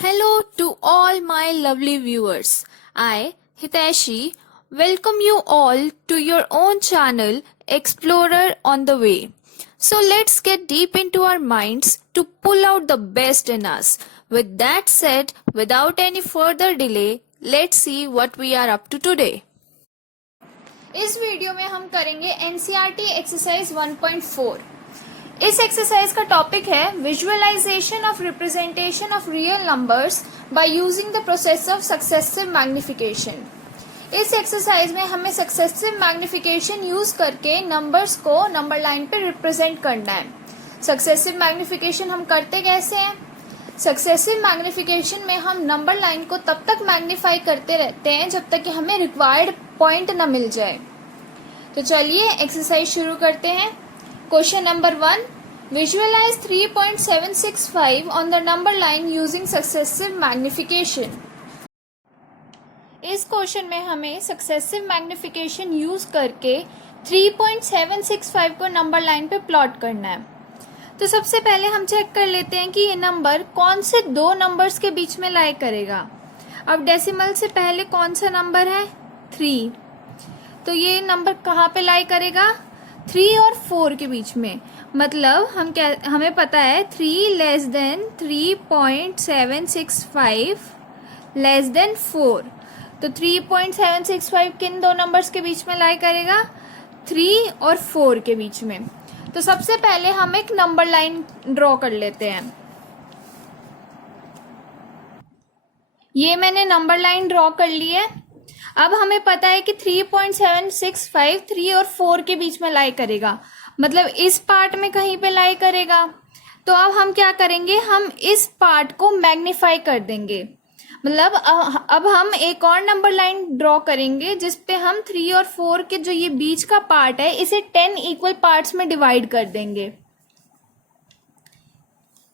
Hello to all my lovely viewers. I, Hiteshi, welcome you all to your own channel, Explorer on the Way. So let's get deep into our minds to pull out the best in us. With that said, without any further delay, let's see what we are up to today. इस video में हम करेंगे NCERT exercise 1.4। इस exercise का topic है visualisation of representation of real numbers by using the process of successive magnification. इस exercise में हमें सक्सेसिव मैग्निफिकेशन यूज करके नंबर्स को नंबर लाइन पे रिप्रेजेंट करना है। सक्सेसिव मैग्निफिकेशन हम करते कैसे हैं? सक्सेसिव मैग्निफिकेशन में हम नंबर लाइन को तब तक मैग्नीफाई करते रहते हैं जब तक कि हमें रिक्वायर्ड पॉइंट न मिल जाए। तो चलिए एक्सरसाइज शुरू करते हैं। Question number 1, visualise 3.765 on the number line using successive magnification. इस क्वेश्चन में हमें सक्सेसिव मैग्निफिकेशन यूज करके 3.765 को नंबर लाइन पे प्लॉट करना है। तो सबसे पहले हम चेक कर लेते हैं कि ये नंबर कौन से दो नंबर्स के बीच में लाई करेगा। अब डेसिमल से पहले कौन सा नंबर है? 3। तो ये नंबर कहाँ पे लाई करेगा? 3 और 4 के बीच में। मतलब हमें पता है 3 लेस देन 3.765 लेस देन 4। तो 3.765 किन दो नंबर्स के बीच में लाई करेगा? 3 और 4 के बीच में। तो सबसे पहले हम एक नंबर लाइन ड्रॉ कर लेते हैं। ये मैंने नंबर लाइन ड्रॉ कर ली है। अब हमें पता है कि 3.765 3 और 4 के बीच में लाई करेगा, मतलब इस पार्ट में कहीं पे लाई करेगा। तो अब हम क्या करेंगे, हम इस पार्ट को मैग्नीफाई कर देंगे। मतलब अब हम एक और नंबर लाइन ड्रॉ करेंगे जिसपे हम 3 और 4 के जो ये बीच का पार्ट है इसे 10 इक्वल पार्ट्स में डिवाइड कर देंगे।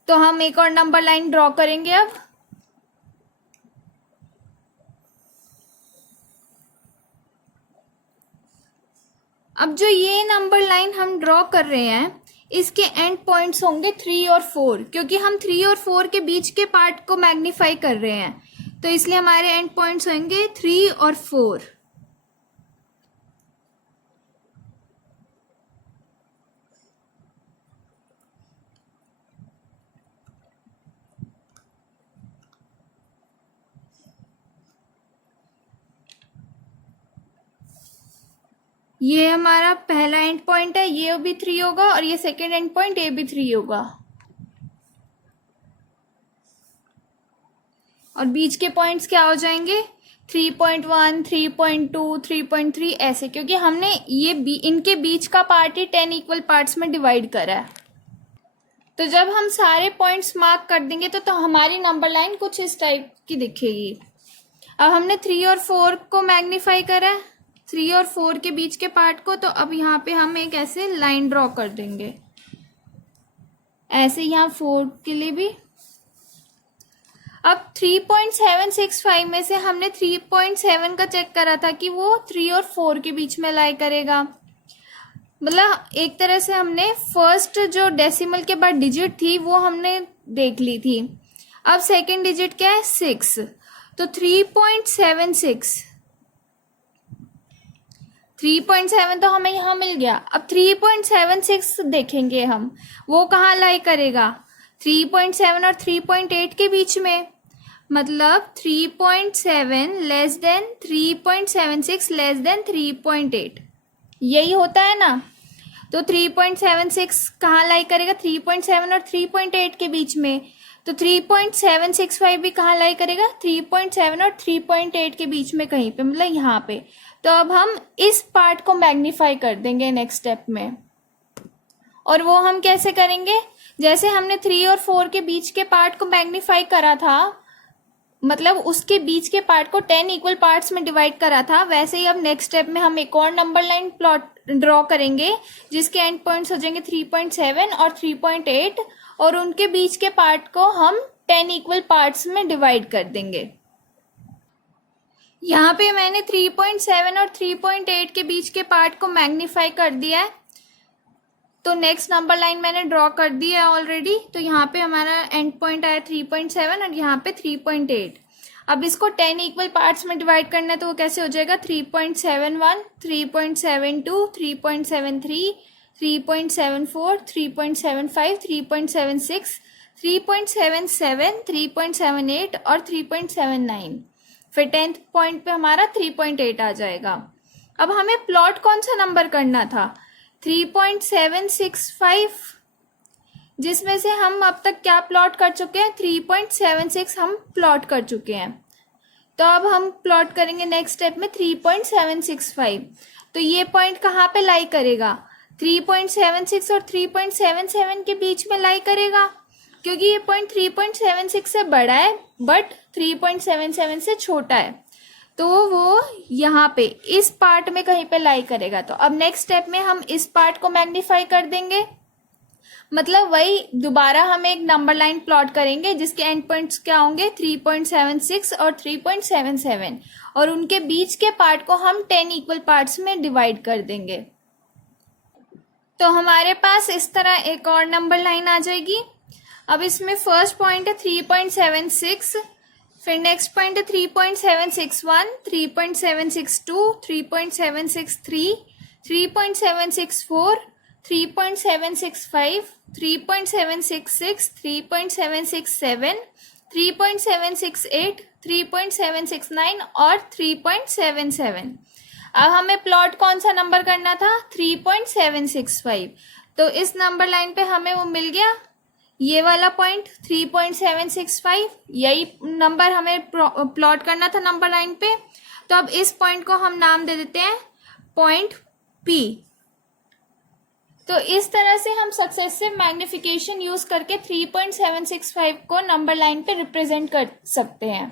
तो हम एक और नंबर लाइन ड्रॉ करेंगे। अब जो ये नंबर लाइन हम ड्रॉ कर रहे हैं इसके एंड पॉइंट्स होंगे 3 और 4, क्योंकि हम 3 और 4 के बीच के पार्ट को मैग्नीफाई कर रहे हैं, तो इसलिए हमारे एंड पॉइंट्स होंगे 3 और 4। ये हमारा पहला एंड पॉइंट है, ये भी 3 होगा, और ये सेकेंड एंड पॉइंट ये भी 3 होगा। और बीच के पॉइंट्स क्या हो जाएंगे? 3.1, 3.2, 3.3 ऐसे, क्योंकि हमने इनके बीच का पार्ट ही 10 इक्वल पार्ट्स में डिवाइड करा है। तो जब हम सारे पॉइंट्स मार्क कर देंगे तो हमारी नंबर लाइन कुछ इस टाइप की दिखेगी। अब हमने 3 और 4 को मैग्नीफाई करा है, 3 और 4 के बीच के पार्ट को। तो अब यहाँ पे हम एक ऐसे लाइन ड्रॉ कर देंगे, ऐसे यहाँ 4 के लिए भी। अब 3.765 में से हमने 3.7 का चेक करा था कि वो 3 और 4 के बीच में लाई करेगा। मतलब एक तरह से हमने फर्स्ट जो डेसिमल के बाद डिजिट थी वो हमने देख ली थी। अब सेकंड डिजिट क्या है? 6। तो 3.7 तो हमें यहाँ मिल गया। अब 3.76 देखेंगे हम, वो कहाँ लाई करेगा? 3.7 और 3.8 के बीच में। मतलब 3.7 लेस देन 3.76 लेस देन 3.8, यही होता है ना। तो 3.76 कहाँ लाई करेगा? 3.7 और 3.8 के बीच में। तो 3.765 भी कहाँ लाई करेगा? 3.7 और 3.8 के बीच में कहीं पे, मतलब यहाँ पे। तो अब हम इस पार्ट को मैग्नीफाई कर देंगे नेक्स्ट स्टेप में। और वो हम कैसे करेंगे? जैसे हमने 3 और 4 के बीच के पार्ट को मैग्नीफाई करा था, मतलब उसके बीच के पार्ट को 10 इक्वल पार्ट्स में डिवाइड करा था, वैसे ही अब नेक्स्ट स्टेप में हम एक और नंबर लाइन प्लॉट ड्रॉ करेंगे जिसके एंड पॉइंट्स हो जाएंगे 3.7 और 3.8, और उनके बीच के पार्ट को हम 10 इक्वल पार्ट्स में डिवाइड कर देंगे। यहाँ पे मैंने 3.7 और 3.8 के बीच के पार्ट को मैग्नीफाई कर दिया है। तो नेक्स्ट नंबर लाइन मैंने ड्रॉ कर दी है ऑलरेडी। तो यहाँ पे हमारा एंड पॉइंट आया 3.7 और यहाँ पे 3.8। अब इसको 10 इक्वल पार्ट्स में डिवाइड करना है तो वो कैसे हो जाएगा 3.71, 3.72, 3.73, 3.74, 3.75, 3.76, 3.77, 3.78 और 3.79। फिर 10th पॉइंट पे हमारा 3.8 आ जाएगा। अब हमें प्लॉट कौन सा नंबर करना था 3.765, जिसमें से हम अब तक क्या प्लॉट कर चुके हैं 3.76 हम प्लॉट कर चुके हैं। तो अब हम प्लॉट करेंगे नेक्स्ट स्टेप में 3.765। तो ये पॉइंट कहाँ पे लाई करेगा 3.76 और 3.77 के बीच में लाई करेगा, क्योंकि ये पॉइंट 3.76 से बड़ा है बट 3.77 से छोटा है। तो वो यहाँ पे इस पार्ट में कहीं पे लाई करेगा। तो अब नेक्स्ट स्टेप में हम इस पार्ट को मैग्नीफाई कर देंगे, मतलब वही दोबारा हम एक नंबर लाइन प्लॉट करेंगे जिसके एंड पॉइंट्स क्या होंगे 3.76 और 3.77 और उनके बीच के पार्ट को हम 10 इक्वल पार्ट्स में डिवाइड कर देंगे। तो हमारे पास इस तरह एक और नंबर लाइन आ जाएगी। अब इसमें फर्स्ट पॉइंट है 3.76, फिर नेक्स्ट पॉइंट है 3.761, 3.762, 3.763, 3.764, 3.765, 3.766, 3.767, 3.768, 3.769 और 3.77। अब हमें प्लॉट कौन सा नंबर करना था 3.765। तो इस नंबर लाइन पे हमें वो मिल गया ये वाला पॉइंट 3.765, यही नंबर हमें प्लॉट करना था नंबर लाइन पे। तो अब इस पॉइंट को हम नाम दे देते हैं पॉइंट P। तो इस तरह से हम सक्सेसिव मैग्निफिकेशन यूज करके 3.765 को नंबर लाइन पे रिप्रेजेंट कर सकते हैं।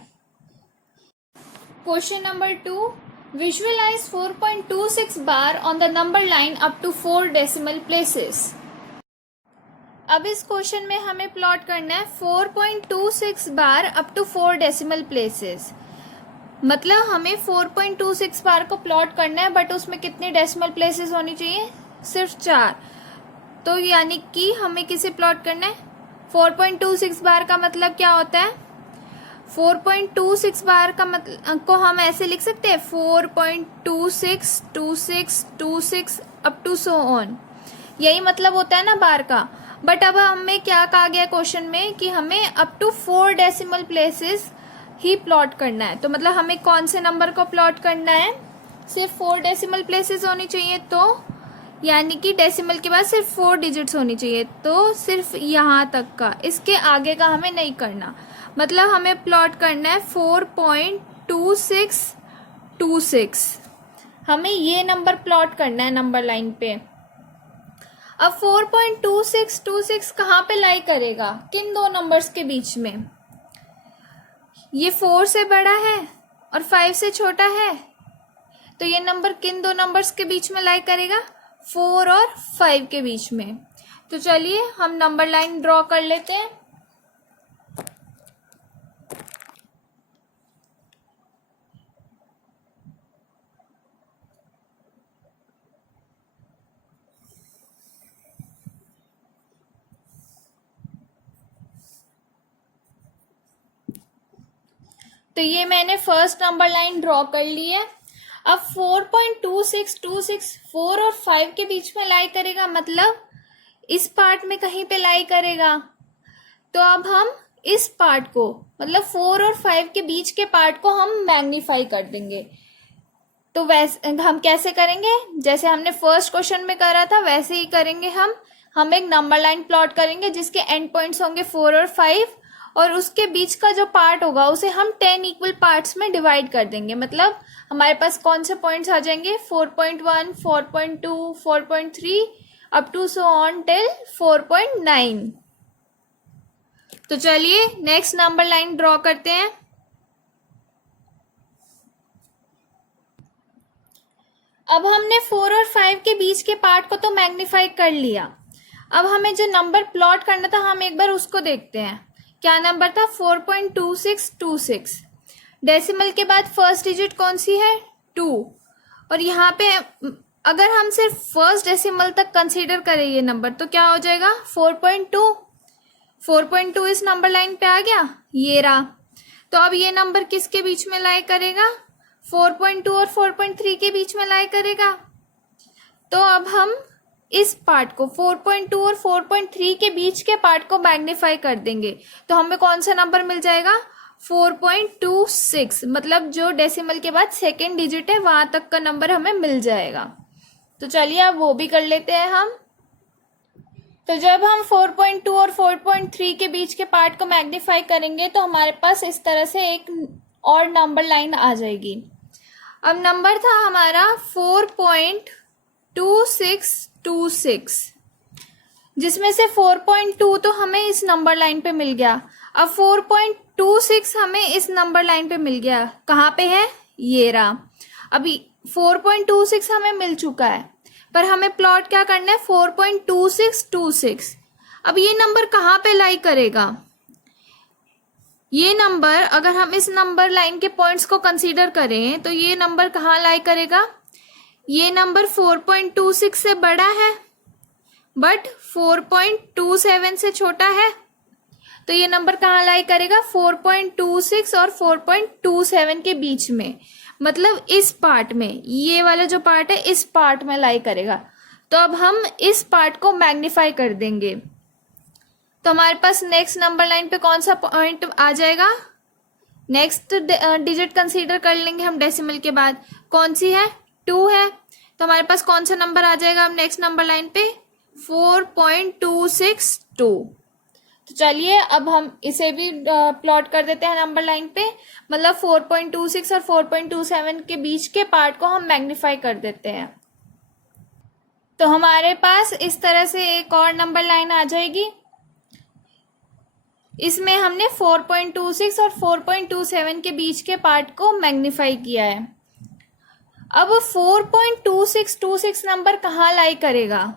Question number 2, visualise 4.26 bar on the number line up to 4 decimal places. अब इस क्वेश्चन में हमें प्लॉट करना है 4.26 bar up to 4 decimal places. मतलब हमें 4.26 बार को प्लॉट करना है बट उसमें कितने डेसिमल प्लेसेस होनी चाहिए सिर्फ 4। तो यानी कि हमें किसे प्लॉट करना है 4.26 बार का मतलब क्या होता है 4.26 बार का मतलब को हम ऐसे लिख सकते हैं 4.26, 26, 26 अप टू सो ऑन, यही मतलब होता है ना बार का। बट अब हमें क्या कहा गया क्वेश्चन में कि हमें अप टू 4 डेसिमल प्लेसेस ही प्लॉट करना है। तो मतलब हमें कौन से नंबर को प्लॉट करना है सिर्फ 4 डेसिमल प्लेसेस होनी चाहिए, तो यानी कि डेसिमल के बाद सिर्फ 4 डिजिट्स होनी चाहिए, तो सिर्फ यहाँ तक का, इसके आगे का हमें नहीं करना। मतलब हमें प्लॉट करना है 4.2626, हमें ये नंबर प्लॉट करना है नंबर लाइन पे। अब 4.2626 कहाँ पे लाई करेगा किन दो नंबर्स के बीच में, ये 4 से बड़ा है और 5 से छोटा है, तो ये नंबर किन दो नंबर्स के बीच में लाई करेगा 4 और 5 के बीच में। तो चलिए हम नंबर लाइन ड्रॉ कर लेते हैं। तो ये मैंने फर्स्ट नंबर लाइन ड्रॉ कर ली है। अब 4.2626 4 और 5 के बीच में लाई करेगा, मतलब इस पार्ट में कहीं पे लाई करेगा। तो अब हम इस पार्ट को मतलब 4 और 5 के बीच के पार्ट को हम मैग्नीफाई कर देंगे। तो वैसे हम कैसे करेंगे, जैसे हमने फर्स्ट क्वेश्चन में करा था वैसे ही करेंगे हम एक नंबर लाइन प्लॉट करेंगे जिसके एंड पॉइंट्स होंगे 4 और 5 और उसके बीच का जो पार्ट होगा उसे हम 10 इक्वल पार्ट्स में डिवाइड कर देंगे। मतलब हमारे पास कौन से पॉइंट्स आ जाएंगे 4.1, 4.2, 4.3 up to so on till 4.9। तो चलिए नेक्स्ट नंबर लाइन ड्रॉ करते हैं। अब हमने 4 और 5 के बीच के पार्ट को तो मैग्नीफाई कर लिया। अब हमें जो नंबर प्लॉट करना था हम एक बार उसको देखते हैं। क्या नंबर था 4.2626। डेसिमल के बाद फर्स्ट डिजिट कौन सी है 2 और यहाँ पे अगर हम सिर्फ फर्स्ट डेसिमल तक कंसीडर करें ये नंबर तो क्या हो जाएगा 4.2। 4.2 इस नंबर लाइन पे आ गया, ये रहा। तो अब ये नंबर किसके बीच में लाई करेगा, 4.2 और 4.3 के बीच में लाई करेगा। तो अब हम इस पार्ट को 4.2 और 4.3 के बीच के पार्ट को मैग्नीफाई कर देंगे तो हमें कौन सा नंबर मिल जाएगा, 4.26। मतलब जो डेसिमल के बाद सेकेंड डिजिट है वहां तक का नंबर हमें मिल जाएगा। तो चलिए अब वो भी कर लेते हैं हम। तो जब हम 4.2 और 4.3 के बीच के पार्ट को मैग्नीफाई करेंगे तो हमारे पास इस तरह से एक और नंबर लाइन आ जाएगी। अब नंबर था हमारा 4.2626, जिसमें से 4.2 तो हमें इस नंबर लाइन पे मिल गया। अब 4.26 हमें इस नंबर लाइन पे मिल गया, कहाँ पे है, ये रहा। अभी 4.26 हमें मिल चुका है, पर हमें प्लॉट क्या करना है, 4.2626। अब ये नंबर कहाँ पे लाई करेगा, ये नंबर अगर हम इस नंबर लाइन के पॉइंट्स को कंसीडर करें तो ये नंबर कहाँ लाई करेगा, ये नंबर 4.26 से बड़ा है बट 4.27 से छोटा है। तो ये नंबर कहाँ लाई करेगा, 4.26 और 4.27 के बीच में, मतलब इस पार्ट में, ये वाला जो पार्ट है इस पार्ट में लाई करेगा। तो अब हम इस पार्ट को मैग्नीफाई कर देंगे तो हमारे पास नेक्स्ट नंबर लाइन पे कौन सा पॉइंट आ जाएगा, नेक्स्ट डिजिट कंसीडर कर लेंगे हम डेसिमल के बाद, कौन सी है, 2 है। तो हमारे पास कौन सा नंबर आ जाएगा अब नेक्स्ट नंबर लाइन पे, 4.262। तो चलिए अब हम इसे भी प्लॉट कर देते हैं नंबर लाइन पे, मतलब 4.26 और 4.27 के बीच के पार्ट को हम मैग्नीफाई कर देते हैं। तो हमारे पास इस तरह से एक और नंबर लाइन आ जाएगी, इसमें हमने 4.26 और 4.27 के बीच के पार्ट को मैग्नीफाई किया है। अब 4.2626 नंबर कहाँ लाई करेगा,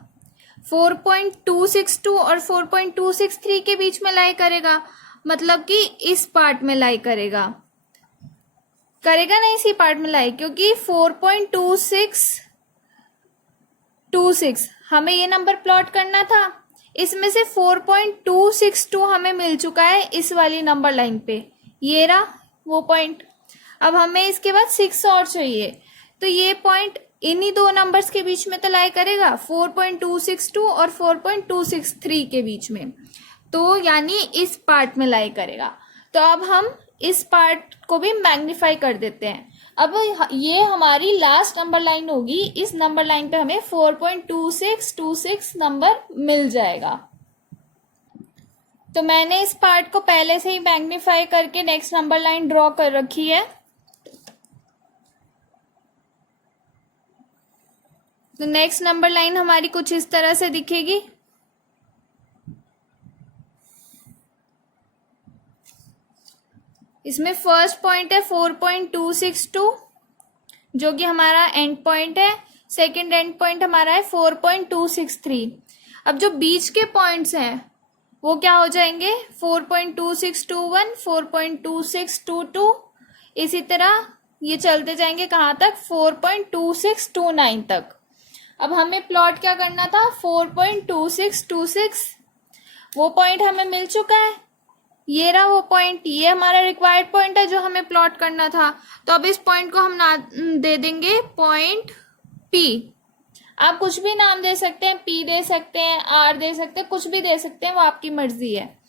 4.262 और 4.263 के बीच में लाई करेगा, मतलब कि इस पार्ट में लाई करेगा ना, इसी पार्ट में लाई, क्योंकि 4.2626 हमें ये नंबर प्लॉट करना था, इसमें से 4.262 हमें मिल चुका है इस वाली नंबर लाइन पे, ये रहा वो पॉइंट। अब हमें इसके बाद 6 और चाहिए, तो ये पॉइंट इन्हीं दो नंबर्स के बीच में तो लाई करेगा, 4.262 और 4.263 के बीच में, तो यानी इस पार्ट में लाई करेगा। तो अब हम इस पार्ट को भी मैग्नीफाई कर देते हैं। अब ये हमारी लास्ट नंबर लाइन होगी, इस नंबर लाइन पे हमें 4.2626 नंबर मिल जाएगा। तो मैंने इस पार्ट को पहले से ही मैग्नीफाई करके नेक्स्ट नंबर लाइन ड्रॉ कर रखी है। तो नेक्स्ट नंबर लाइन हमारी कुछ इस तरह से दिखेगी। इसमें फर्स्ट पॉइंट है 4.262 जो कि हमारा एंड पॉइंट है, सेकंड एंड पॉइंट हमारा है 4.263। अब जो बीच के पॉइंट्स हैं वो क्या हो जाएंगे, 4.2621, 4.2622, इसी तरह ये चलते जाएंगे कहाँ तक, 4.2629 तक। अब हमें प्लॉट क्या करना था, 4.2626, वो पॉइंट हमें मिल चुका है, ये रहा वो पॉइंट, ये हमारा रिक्वायर्ड पॉइंट है जो हमें प्लॉट करना था। तो अब इस पॉइंट को हम दे देंगे पॉइंट P। आप कुछ भी नाम दे सकते हैं, P दे सकते हैं, R दे सकते हैं, कुछ भी दे सकते हैं, वो आपकी मर्जी है।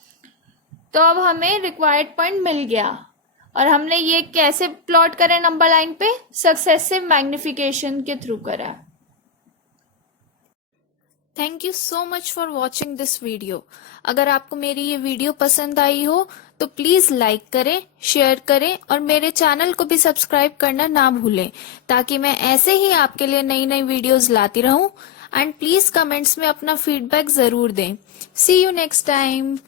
तो अब हमें रिक्वायर्ड पॉइंट मिल गया और हमने ये कैसे प्लॉट करें नंबर लाइन पे, सक्सेसिव मैग्निफिकेशन के थ्रू करा। Thank you so much for watching this video. अगर आपको मेरी ये वीडियो पसंद आई हो तो प्लीज लाइक करें, शेयर करें और मेरे चैनल को भी सब्सक्राइब करना ना भूलें, ताकि मैं ऐसे ही आपके लिए नई नई वीडियोस लाती रहूं। एंड प्लीज कमेंट्स में अपना फीडबैक जरूर दें। सी यू नेक्स्ट टाइम।